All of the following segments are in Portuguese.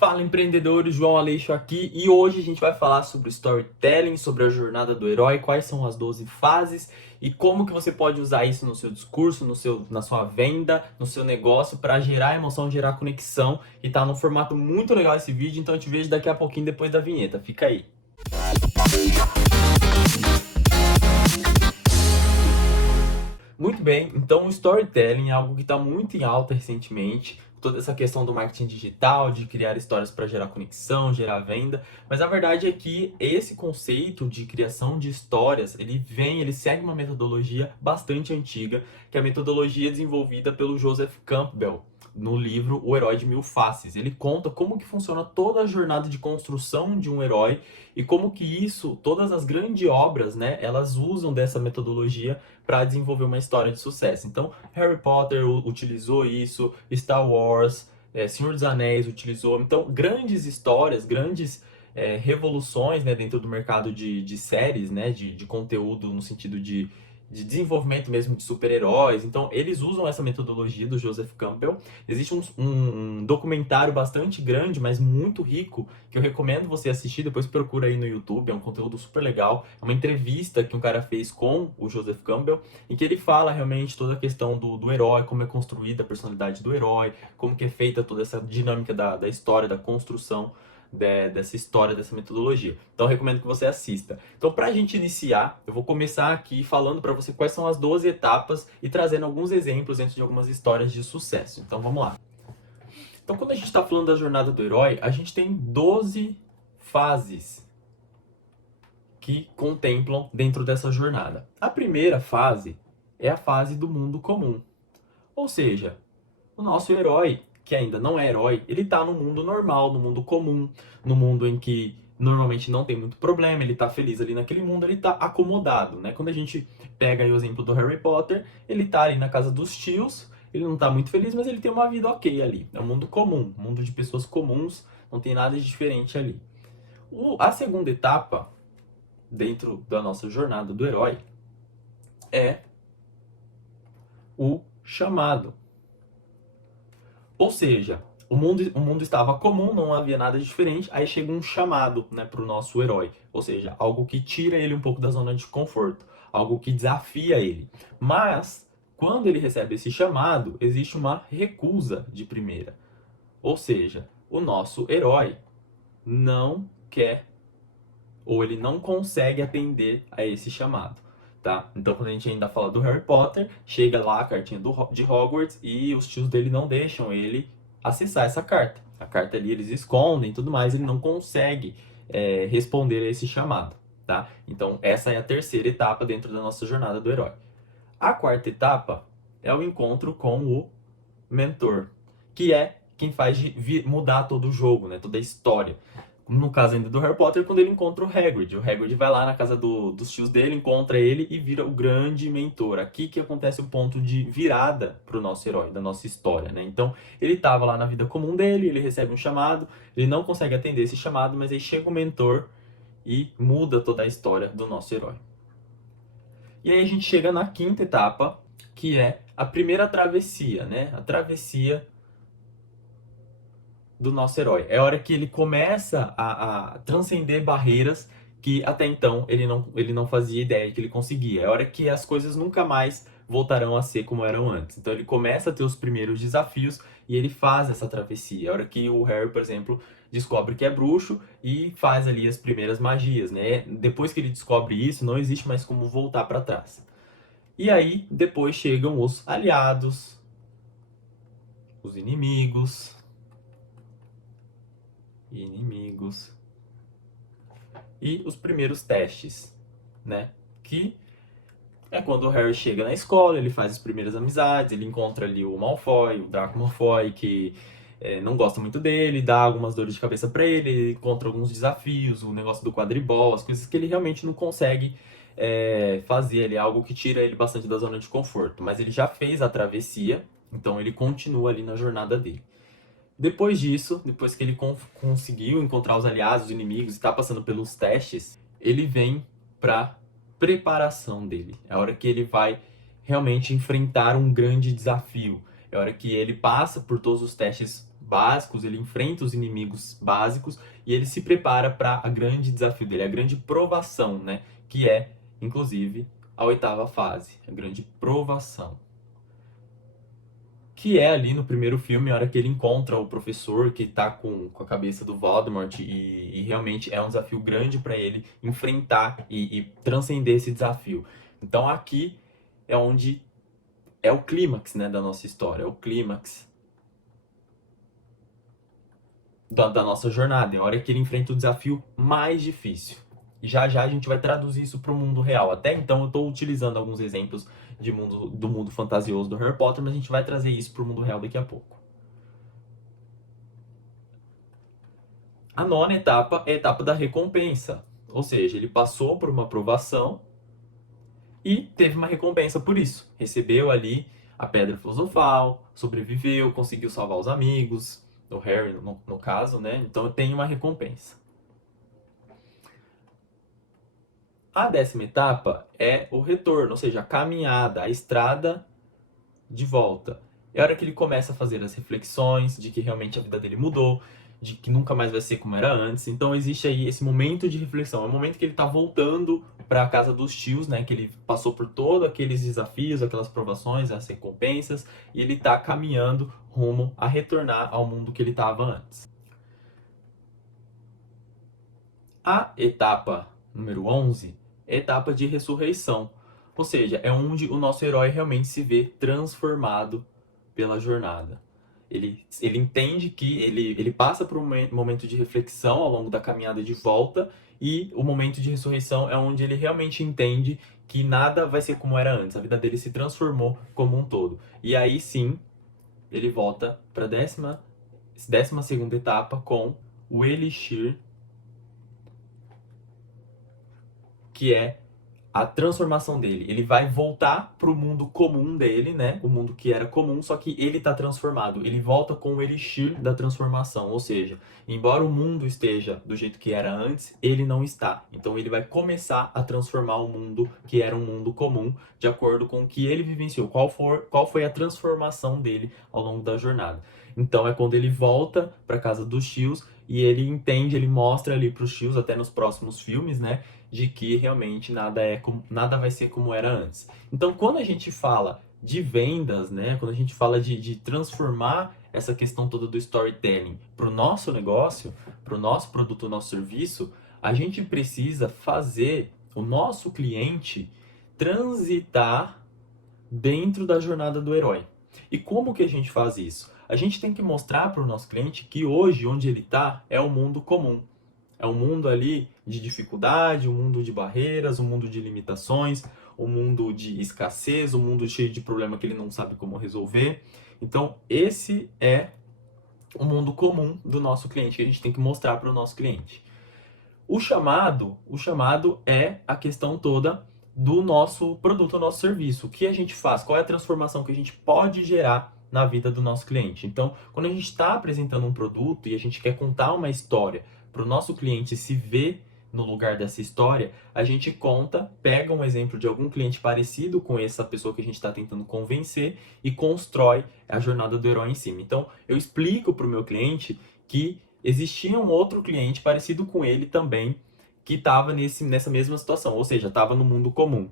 Fala empreendedores, João Aleixo aqui e hoje a gente vai falar sobre storytelling, sobre a jornada do herói, quais são as 12 fases e como que você pode usar isso no seu discurso, na sua venda, no seu negócio para gerar emoção, gerar conexão e tá num formato muito legal esse vídeo, então eu te vejo daqui a pouquinho depois da vinheta, fica aí. Muito bem, então o storytelling é algo que está muito em alta recentemente, toda essa questão do marketing digital, de criar histórias para gerar conexão, gerar venda, mas a verdade é que esse conceito de criação de histórias, ele segue uma metodologia bastante antiga, que é a metodologia desenvolvida pelo Joseph Campbell, no livro O Herói de Mil Faces. Ele conta como que funciona toda a jornada de construção de um herói e como que isso, todas as grandes obras, né, elas usam dessa metodologia para desenvolver uma história de sucesso. Então, Harry Potter utilizou isso, Star Wars, Senhor dos Anéis utilizou. Então, grandes histórias, grandes revoluções, né, dentro do mercado de séries, né, de conteúdo no sentido de desenvolvimento mesmo de super-heróis. Então, eles usam essa metodologia do Joseph Campbell. Existe um documentário bastante grande, mas muito rico, que eu recomendo você assistir, depois procura aí no YouTube, é um conteúdo super legal. É uma entrevista que um cara fez com o Joseph Campbell, em que ele fala realmente toda a questão do herói, como é construída a personalidade do herói, como que é feita toda essa dinâmica da história, da construção dessa história, dessa metodologia. Então, eu recomendo que você assista. Então, para a gente iniciar, eu vou começar aqui falando para você quais são as 12 etapas e trazendo alguns exemplos dentro de algumas histórias de sucesso. Então, vamos lá. Então, quando a gente está falando da jornada do herói, a gente tem 12 fases que contemplam dentro dessa jornada. A primeira fase é a fase do mundo comum. Ou seja, o nosso herói, que ainda não é herói, ele tá no mundo normal, no mundo comum, no mundo em que normalmente não tem muito problema, ele tá feliz ali naquele mundo, ele tá acomodado, né? Quando a gente pega aí o exemplo do Harry Potter, ele tá ali na casa dos tios, ele não tá muito feliz, mas ele tem uma vida ok ali. É um mundo comum, um mundo de pessoas comuns, não tem nada de diferente ali. A segunda etapa, dentro da nossa jornada do herói, é o chamado. Ou seja, o mundo estava comum, não havia nada diferente, aí chega um chamado, né, para o nosso herói. Ou seja, algo que tira ele um pouco da zona de conforto, algo que desafia ele. Mas, quando ele recebe esse chamado, existe uma recusa de primeira. Ou seja, o nosso herói não quer ou ele não consegue atender a esse chamado. Tá? Então, quando a gente ainda fala do Harry Potter, chega lá a cartinha de Hogwarts e os tios dele não deixam ele acessar essa carta. A carta ali eles escondem e tudo mais, ele não consegue responder a esse chamado. Tá? Então, essa é a terceira etapa dentro da nossa jornada do herói. A quarta etapa é o encontro com o mentor, que é quem faz mudar todo o jogo, né? Toda a história. No caso ainda do Harry Potter, quando ele encontra o Hagrid. O Hagrid vai lá na casa dos tios dele, encontra ele e vira o grande mentor. Aqui que acontece o ponto de virada pro nosso herói, da nossa história, né? Então, ele tava lá na vida comum dele, ele recebe um chamado, ele não consegue atender esse chamado, mas aí chega o mentor e muda toda a história do nosso herói. E aí a gente chega na quinta etapa, que é a primeira travessia, né? A travessia do nosso herói. É a hora que ele começa a transcender barreiras que até então ele não fazia ideia que ele conseguia. É a hora que as coisas nunca mais voltarão a ser como eram antes. Então ele começa a ter os primeiros desafios e ele faz essa travessia. É a hora que o Harry, por exemplo, descobre que é bruxo e faz ali as primeiras magias, né? Depois que ele descobre isso, não existe mais como voltar para trás. E aí, depois chegam os aliados, os inimigos, e os primeiros testes, né? Que é quando o Harry chega na escola, ele faz as primeiras amizades, ele encontra ali o Malfoy, o Draco Malfoy, que não gosta muito dele, dá algumas dores de cabeça pra ele, ele encontra alguns desafios, o negócio do quadribol, as coisas que ele realmente não consegue fazer ali, algo que tira ele bastante da zona de conforto. Mas ele já fez a travessia, então ele continua ali na jornada dele. Depois disso, depois que ele conseguiu encontrar os aliados, os inimigos, e está passando pelos testes, ele vem para preparação dele. É a hora que ele vai realmente enfrentar um grande desafio. É a hora que ele passa por todos os testes básicos, ele enfrenta os inimigos básicos e ele se prepara para a grande desafio dele, a grande provação, né? Que é, inclusive, a oitava fase, a grande provação. Que é ali no primeiro filme, a hora que ele encontra o professor que tá com a cabeça do Voldemort e realmente é um desafio grande para ele enfrentar e transcender esse desafio. Então aqui é onde é o clímax, né, da nossa história, é o clímax da nossa jornada, é a hora que ele enfrenta o desafio mais difícil. E já já a gente vai traduzir isso para o mundo real. Até então eu estou utilizando alguns exemplos do mundo fantasioso do Harry Potter, mas a gente vai trazer isso para o mundo real daqui a pouco. A nona etapa é a etapa da recompensa. Ou seja, ele passou por uma aprovação e teve uma recompensa por isso. Recebeu ali a Pedra Filosofal, sobreviveu, conseguiu salvar os amigos, o Harry no caso, né? Então tem uma recompensa. A 10ª etapa é o retorno, ou seja, a caminhada, a estrada de volta. É a hora que ele começa a fazer as reflexões de que realmente a vida dele mudou, de que nunca mais vai ser como era antes. Então existe aí esse momento de reflexão. É o momento que ele está voltando para a casa dos tios, né? Que ele passou por todos aqueles desafios, aquelas provações, as recompensas, e ele está caminhando rumo a retornar ao mundo que ele estava antes. A etapa número 11 é a etapa de ressurreição. Ou seja, é onde o nosso herói realmente se vê transformado pela jornada. Ele entende que ele passa por um momento de reflexão ao longo da caminhada de volta e o momento de ressurreição é onde ele realmente entende que nada vai ser como era antes. A vida dele se transformou como um todo. E aí sim, ele volta para a 12ª etapa com o Elixir, que é a transformação dele. Ele vai voltar pro mundo comum dele, né? O mundo que era comum, só que ele tá transformado. Ele volta com o elixir da transformação, ou seja, embora o mundo esteja do jeito que era antes, ele não está. Então ele vai começar a transformar o mundo que era um mundo comum, de acordo com o que ele vivenciou. Qual foi a transformação dele ao longo da jornada. Então é quando ele volta para casa dos tios e ele entende, ele mostra ali para os tios, até nos próximos filmes, né? De que realmente nada vai ser como era antes. Então, quando a gente fala de vendas, né, quando a gente fala de transformar essa questão toda do storytelling para o nosso negócio, para o nosso produto, o nosso serviço, a gente precisa fazer o nosso cliente transitar dentro da jornada do herói. E como que a gente faz isso? A gente tem que mostrar para o nosso cliente que hoje, onde ele está, é o mundo comum. É um mundo ali de dificuldade, um mundo de barreiras, um mundo de limitações, um mundo de escassez, um mundo cheio de problema que ele não sabe como resolver. Então, esse é o mundo comum do nosso cliente, que a gente tem que mostrar para o nosso cliente. O chamado é a questão toda do nosso produto, do nosso serviço. O que a gente faz? Qual é a transformação que a gente pode gerar na vida do nosso cliente? Então, quando a gente está apresentando um produto e a gente quer contar uma história para o nosso cliente se ver no lugar dessa história, a gente pega um exemplo de algum cliente parecido com essa pessoa que a gente está tentando convencer e constrói a jornada do herói em cima. Então, eu explico para o meu cliente que existia um outro cliente parecido com ele também que estava nessa mesma situação, ou seja, estava no mundo comum.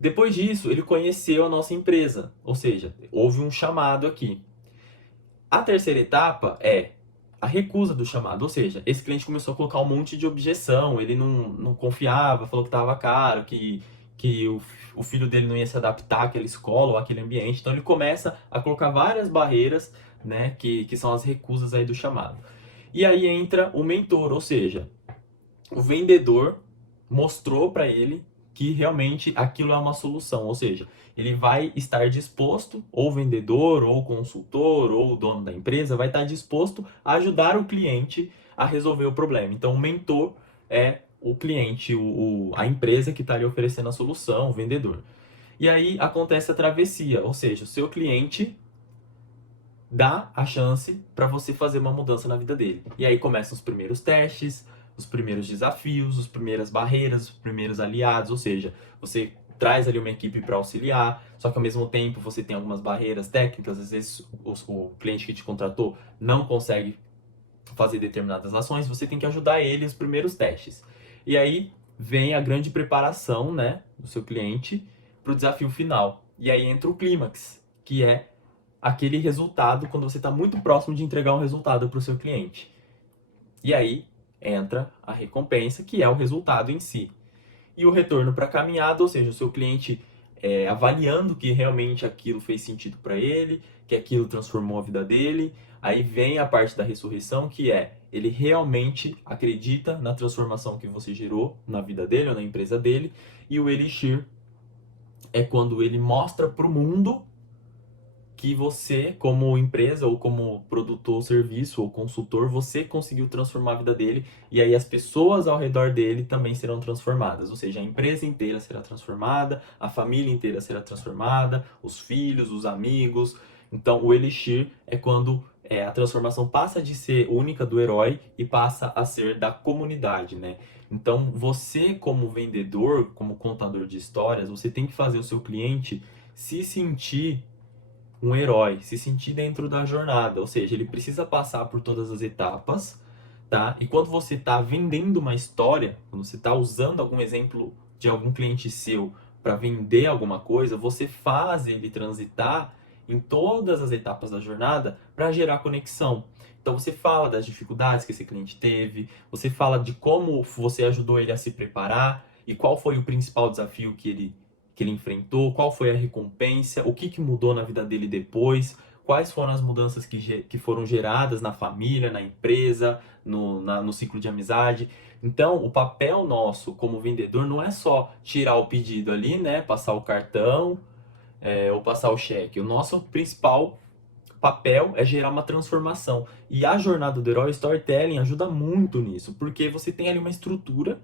Depois disso, ele conheceu a nossa empresa, ou seja, houve um chamado aqui. A terceira etapa é a recusa do chamado, ou seja, esse cliente começou a colocar um monte de objeção, ele não confiava, falou que estava caro, que o filho dele não ia se adaptar àquela escola ou àquele ambiente, então ele começa a colocar várias barreiras, né, que são as recusas aí do chamado. E aí entra o mentor, ou seja, o vendedor mostrou para ele que realmente aquilo é uma solução, ou seja, ele vai estar disposto, ou o vendedor, ou o consultor, ou o dono da empresa, vai estar disposto a ajudar o cliente a resolver o problema. Então, o mentor é o cliente, a empresa que está lhe oferecendo a solução, o vendedor. E aí acontece a travessia, ou seja, o seu cliente dá a chance para você fazer uma mudança na vida dele. E aí começam os primeiros testes, os primeiros desafios, as primeiras barreiras, os primeiros aliados, ou seja, você traz ali uma equipe para auxiliar, só que ao mesmo tempo você tem algumas barreiras técnicas, às vezes o cliente que te contratou não consegue fazer determinadas ações, você tem que ajudar ele nos primeiros testes. E aí vem a grande preparação, né, do seu cliente para o desafio final. E aí entra o clímax, que é aquele resultado quando você está muito próximo de entregar um resultado para o seu cliente. E aí entra a recompensa, que é o resultado em si. E o retorno para a caminhada, ou seja, o seu cliente avaliando que realmente aquilo fez sentido para ele, que aquilo transformou a vida dele. Aí vem a parte da ressurreição, que é ele realmente acredita na transformação que você gerou na vida dele ou na empresa dele. E o Elixir é quando ele mostra para o mundo que você, como empresa ou como produtor ou serviço ou consultor, você conseguiu transformar a vida dele, e aí as pessoas ao redor dele também serão transformadas, ou seja, a empresa inteira será transformada, a família inteira será transformada, os filhos, os amigos. Então o Elixir é quando a transformação passa de ser única do herói e passa a ser da comunidade, né? Então você, como vendedor, como contador de histórias, você tem que fazer o seu cliente se sentir um herói, se sentir dentro da jornada, ou seja, ele precisa passar por todas as etapas, tá? E quando você está vendendo uma história, quando você está usando algum exemplo de algum cliente seu para vender alguma coisa, você faz ele transitar em todas as etapas da jornada para gerar conexão. Então você fala das dificuldades que esse cliente teve, você fala de como você ajudou ele a se preparar e qual foi o principal desafio que ele enfrentou, qual foi a recompensa, o que mudou na vida dele depois, quais foram as mudanças que foram geradas na família, na empresa, no ciclo de amizade. Então, o papel nosso como vendedor não é só tirar o pedido ali, né, passar o cartão, ou passar o cheque. O nosso principal papel é gerar uma transformação. E a jornada do herói, storytelling, ajuda muito nisso, porque você tem ali uma estrutura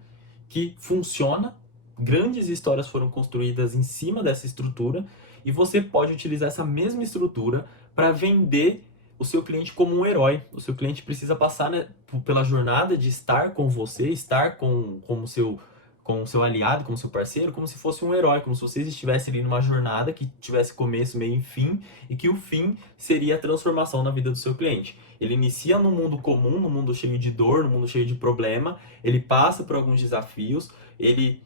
que funciona, grandes histórias foram construídas em cima dessa estrutura, e você pode utilizar essa mesma estrutura para vender o seu cliente como um herói. O seu cliente precisa passar, né, pela jornada de estar com você, estar com o seu aliado, como seu parceiro, como se fosse um herói, como se vocês estivessem ali numa jornada que tivesse começo, meio e fim, e que o fim seria a transformação na vida do seu cliente. Ele inicia num mundo comum, num mundo cheio de dor, num mundo cheio de problema, ele passa por alguns desafios, ele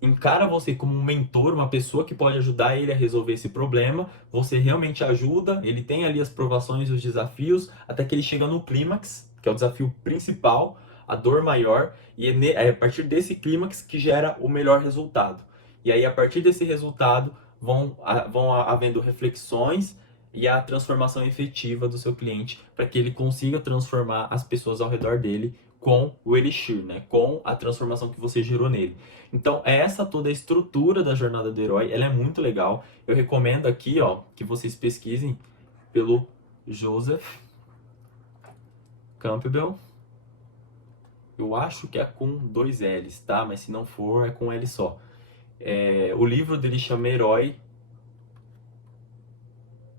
encara você como um mentor, uma pessoa que pode ajudar ele a resolver esse problema, você realmente ajuda, ele tem ali as provações e os desafios, até que ele chega no clímax, que é o desafio principal, a dor maior, e é a partir desse clímax que gera o melhor resultado. E aí, a partir desse resultado, vão havendo reflexões e a transformação efetiva do seu cliente, para que ele consiga transformar as pessoas ao redor dele com o Elixir, né? Com a transformação que você gerou nele. Então, essa toda a estrutura da jornada do herói, ela é muito legal. Eu recomendo aqui, ó, que vocês pesquisem pelo Joseph Campbell. Eu acho que é com 2 L's, tá? Mas se não for, é com L só. O livro dele chama Herói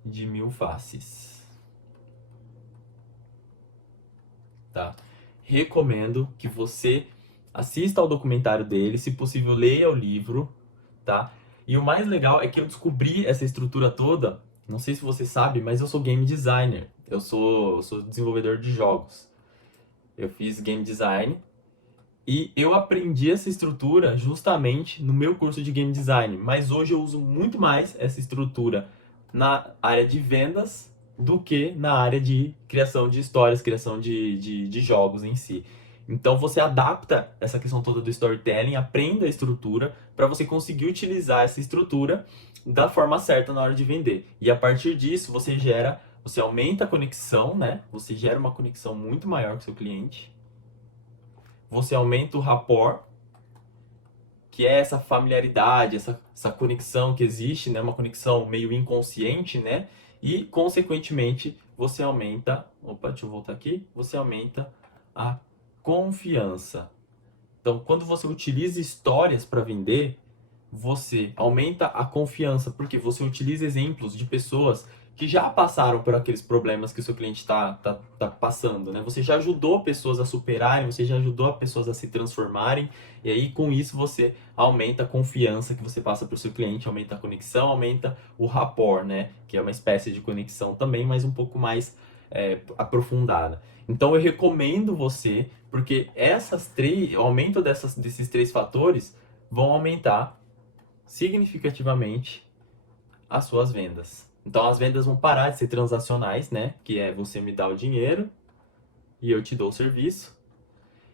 de Mil Faces. Tá? Recomendo que você assista ao documentário dele, se possível leia o livro, tá? E o mais legal é que eu descobri essa estrutura toda, não sei se você sabe, mas eu sou game designer, eu sou desenvolvedor de jogos. Eu fiz game design e eu aprendi essa estrutura justamente no meu curso de game design, mas hoje eu uso muito mais essa estrutura na área de vendas do que na área de criação de histórias, criação de jogos em si. Então você adapta essa questão toda do storytelling, aprenda a estrutura para você conseguir utilizar essa estrutura da forma certa na hora de vender. E a partir disso você aumenta a conexão, né? Você gera uma conexão muito maior com o seu cliente. Você aumenta o rapport, que é essa familiaridade, essa conexão que existe, né? Uma conexão meio inconsciente, né? E, consequentemente, você aumenta... Opa, deixa eu voltar aqui. Você aumenta a confiança. Então, quando você utiliza histórias para vender, você aumenta a confiança, porque você utiliza exemplos de pessoas que já passaram por aqueles problemas que o seu cliente tá passando, né? Você já ajudou pessoas a superarem, você já ajudou pessoas a se transformarem, e aí com isso você aumenta a confiança que você passa para o seu cliente, aumenta a conexão, aumenta o rapport, né? Que é uma espécie de conexão também, mas um pouco mais aprofundada. Então eu recomendo você, porque o aumento desses três fatores vão aumentar significativamente as suas vendas. Então as vendas vão parar de ser transacionais, né? Que é você me dá o dinheiro e eu te dou o serviço.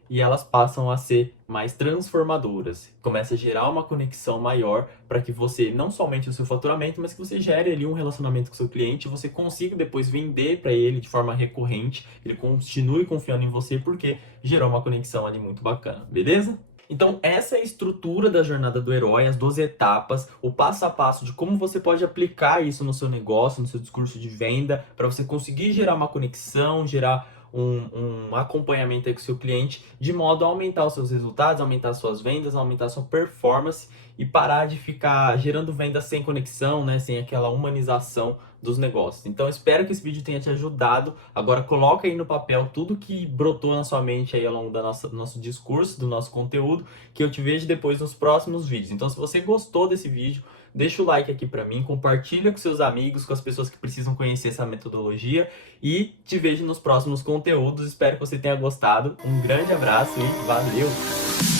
E elas passam a ser mais transformadoras. Começa a gerar uma conexão maior para que você, não somente o seu faturamento, mas que você gere ali um relacionamento com o seu cliente, você consiga depois vender para ele de forma recorrente, ele continue confiando em você porque gerou uma conexão ali muito bacana, beleza? Então, essa é a estrutura da jornada do herói, as 12 etapas, o passo a passo de como você pode aplicar isso no seu negócio, no seu discurso de venda, para você conseguir gerar uma conexão, gerar um acompanhamento aí com o seu cliente, de modo a aumentar os seus resultados, aumentar suas vendas, aumentar sua performance e parar de ficar gerando vendas sem conexão, né, sem aquela humanização dos negócios. Então, espero que esse vídeo tenha te ajudado. Agora, coloca aí no papel tudo que brotou na sua mente aí ao longo do nosso discurso, do nosso conteúdo, que eu te vejo depois nos próximos vídeos. Então, se você gostou desse vídeo, deixa o like aqui pra mim, compartilha com seus amigos, com as pessoas que precisam conhecer essa metodologia e te vejo nos próximos conteúdos. Espero que você tenha gostado. Um grande abraço e valeu!